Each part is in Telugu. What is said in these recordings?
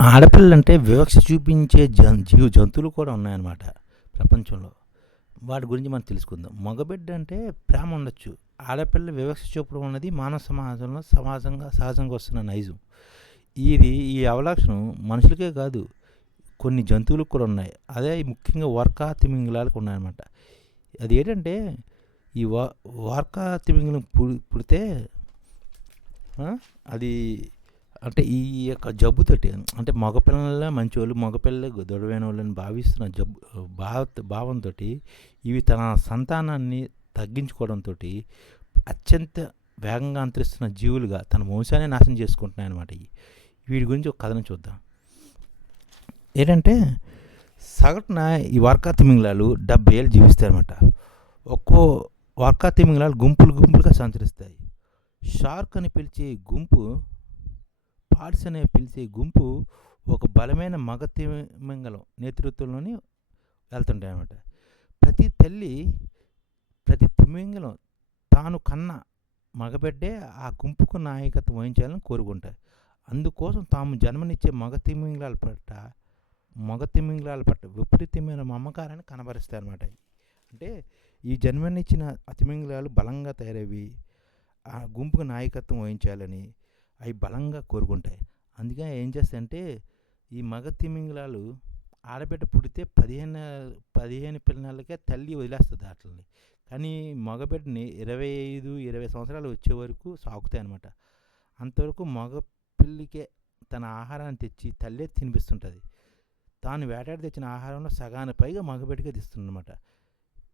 ఆడపిల్లలంటే వివక్ష చూపించే జన్ జీవ జంతువులు కూడా ఉన్నాయన్నమాట ప్రపంచంలో. వాటి గురించి మనం తెలుసుకుందాం. మగబిడ్డ అంటే ప్రేమ ఉండొచ్చు. ఆడపిల్ల వివక్ష చూపడం అన్నది మానవ సమాజంలో సమాజంగా సహజంగా వస్తున్న నైజం. ఇది ఈ అవలక్షణం మనుషులకే కాదు కొన్ని జంతువులకు కూడా ఉన్నాయి. అదే ముఖ్యంగా వర్కా తిమింగిలాలకు ఉన్నాయన్నమాట. అది ఏంటంటే ఈ వా వార్కా తిమింగిలం పుడి పుడితే అది అంటే ఈ యొక్క జబ్బుతోటి అంటే మగపిల్లలే మంచివాళ్ళు మగపిల్లలే దొడవైన వాళ్ళని భావిస్తున్న జబ్బు భావ భావంతో ఇవి తన సంతానాన్ని తగ్గించుకోవడంతో అత్యంత వేగంగా అంతరిస్తున్న జీవులుగా తన వంశాన్ని నాశనం చేసుకుంటున్నాయి అనమాట ఇవి. వీటి గురించి ఒక కథను చూద్దాం. ఏంటంటే సగటున ఈ వార్కా తిమింగలాలు డెబ్బై ఏళ్ళు జీవిస్తాయన్నమాట. ఒక్కో వార్కా తిమింగలాలు గుంపులు గుంపులుగా సంచరిస్తాయి. షార్క్ అని పిలిచే గుంపు పాడ్స్ అనే పిలిచే గుంపు ఒక బలమైన మగ తిమింగలం నేతృత్వంలోని వెళ్తుంటాయన్నమాట. ప్రతి తల్లి ప్రతి తిమింగలం తాను కన్న మగబిడ్డే ఆ గుంపుకు నాయకత్వం వహించాలని కోరుకుంటారు. అందుకోసం తాము జన్మనిచ్చే మగ తిమింగలాల పట్ల మగ తిమింగలాల పట్ల విపరీతమైన మమకారాన్ని కనబరుస్తారన్నమాట అంటే ఈ జన్మనిచ్చిన ఆ తిమింగలాలు బలంగా తయారవి ఆ గుంపుకు నాయకత్వం వహించాలని అవి బలంగా కోరుకుంటాయి. అందుకే ఏం చేస్తాయంటే ఈ మగ తిమింగలాలు ఆడబిడ్డ పుడితే పదిహేను పదిహేను పిల్లలకే తల్లి వదిలేస్తుంది వాటిని కానీ మగబిడ్డని ఇరవై ఐదు ఇరవై సంవత్సరాలు వచ్చే వరకు సాగుతాయి అనమాట అంతవరకు మగ పిల్లికే తన ఆహారాన్ని తెచ్చి తల్లే తినిపిస్తుంటుంది. తాను వేటాడి తెచ్చిన ఆహారంలో సగానికి పైగా మగబిడ్డకే తీస్తుందన్నమాట.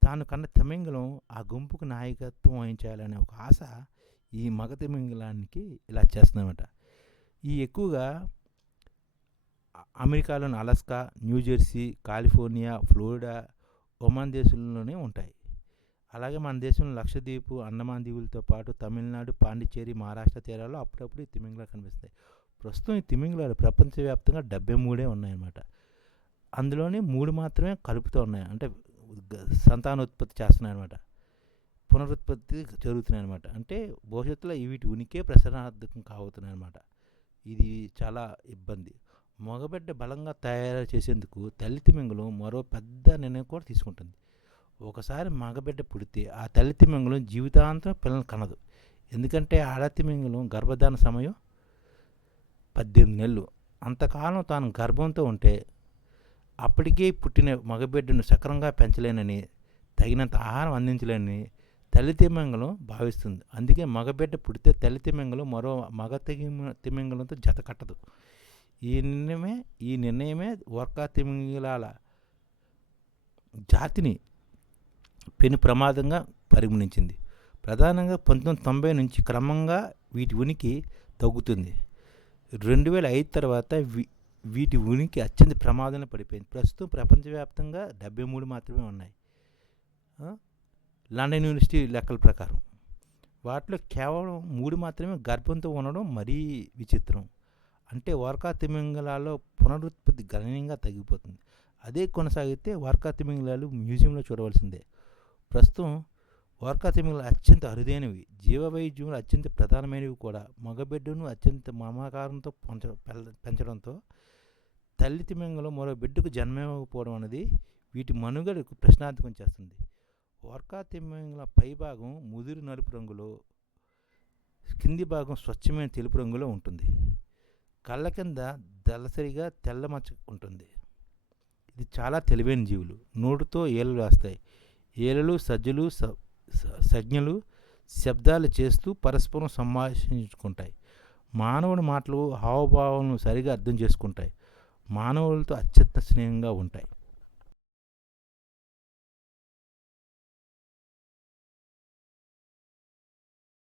తాను కన్న తిమింగలం ఆ గుంపుకు నాయకత్వం వహించాలనే ఒక ఆశ ఈ మగ తిమింగలానికి ఇలా చేస్తున్నామట ఈ ఎక్కువగా అమెరికాలోని Alaska New Jersey California Florida Oman దేశంలోనే ఉంటాయి. అలాగే మన దేశంలో లక్షద్వీప్ అండమాన్ దీవులతో పాటు తమిళనాడు పాండిచ్చేరి మహారాష్ట్ర తీరాల్లో అప్పుడప్పుడు ఈ తిమింగలాలు కనిపిస్తాయి. ప్రస్తుతం ఈ తిమింగలాలు ప్రపంచవ్యాప్తంగా డెబ్బై మూడే ఉన్నాయన్నమాట. అందులోనే మూడు మాత్రమే కలుపుతూ ఉన్నాయి. అంటే గ- సంతానోత్పత్తి చేస్తున్నాయి అనమాట పునరుత్పత్తి జరుగుతున్నాయి అనమాట అంటే భవిష్యత్తులో వీటి ఉనికే ప్రసరణార్థకం కావుతున్నాయి అనమాట ఇది చాలా ఇబ్బంది. మగబిడ్డ బలంగా తయారు చేసేందుకు తల్లితిమింగలం మరో పెద్ద నిర్ణయం కూడా తీసుకుంటుంది. ఒకసారి మగబిడ్డ పుడితే ఆ తల్లి తిమింగలం జీవితాంతం పిల్లలు కనదు. ఎందుకంటే ఆడతిమింగలం గర్భధారణ సమయం పద్దెనిమిది నెలలు. అంతకాలం తాను గర్భంతో ఉంటే అప్పటికే పుట్టిన మగబిడ్డను సక్రంగా పెంచలేనని తగినంత ఆహారం అందించలేనని తల్లి తిమింగలం భావిస్తుంది. అందుకే మగబిడ్డ పుడితే తల్లి తిమింగలం మరో మగ తిమి తిమింగలంతో జత కట్టదు. ఈ నిర్ణయమే ఈ నిర్ణయమే వర్కా తిమింగలాల జాతిని పెను ప్రమాదంగా పరిగణించింది. ప్రధానంగా పంతొమ్మిది తొంభై నుంచి క్రమంగా వీటి ఉనికి తగ్గుతుంది. రెండు వేల ఐదు తర్వాత వీ వీటి ఉనికి అత్యంత ప్రమాదంలో పడిపోయింది. ప్రస్తుతం ప్రపంచవ్యాప్తంగా డెబ్బై మూడు మాత్రమే ఉన్నాయి. లండన్ యూనివర్సిటీ లెక్కల ప్రకారం. వాటిలో కేవలం మూడు మాత్రమే గర్భంతో ఉండడం మరీ విచిత్రం. అంటే వర్కా తిమింగలాల్లో పునరుత్పత్తి గణనీయంగా తగ్గిపోతుంది. అదే కొనసాగితే వర్కా తిమింగలాలు మ్యూజియంలో చూడవలసిందే. ప్రస్తుతం వర్కా అత్యంత అరుదైనవి. జీవవైద్యంలో అత్యంత ప్రధానమైనవి కూడా. మగబిడ్డను అత్యంత మమకారంతో పెంచ పెంచడంతో తల్లి తిమింగలం మరో బిడ్డకు జన్మకపోవడం అనేది వీటి మనుగడకు ప్రశ్నార్థకం చేస్తుంది. వర్కాతిమ్మల పైభాగం ముదిరి నలుపు రంగులో కింది భాగం స్వచ్ఛమైన తెలుపు రంగులో ఉంటుంది. కళ్ళ కింద దళసరిగా తెల్ల మచ్చ ఉంటుంది. ఇది చాలా తెలివైన జీవులు. నోటితో ఏళ్ళు రాస్తాయి. ఏలలు సజ్జలు స- శబ్దాలు చేస్తూ పరస్పరం సంభాషించుకుంటాయి. మానవుని మాటలు హావభావాలను సరిగా అర్థం చేసుకుంటాయి. మానవులతో అత్యంత స్నేహంగా ఉంటాయి.